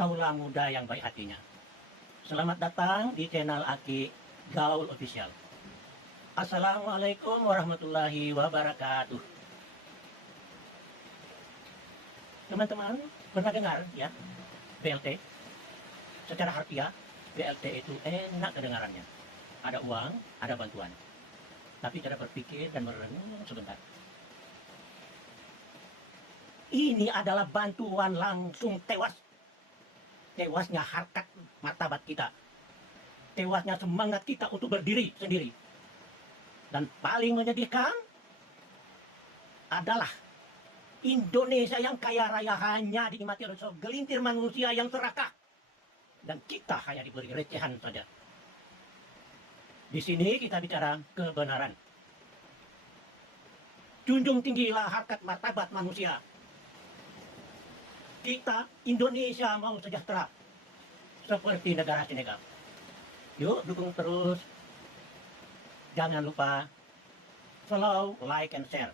kaulah muda yang baik hatinya. Selamat datang di channel Aki Gaul Official. Assalamualaikum warahmatullahi wabarakatuh. Teman-teman pernah dengar ya BLT? Secara harfiah BLT itu enak kedengarannya. Ada uang, ada bantuan. Tapi cara berpikir dan merenung sebentar. Ini adalah bantuan langsung tewas. Tewasnya harkat martabat kita. Tewasnya semangat kita untuk berdiri sendiri. Dan paling menyedihkan adalah Indonesia yang kaya raya hanya dinikmati oleh segelintir manusia yang serakah. Dan kita hanya diberi recehan saja. Di sini kita bicara kebenaran. Junjung tinggilah harkat martabat manusia. Kita Indonesia mau sejahtera seperti negara Senegal. Yuk dukung terus. Jangan lupa follow, like, and share.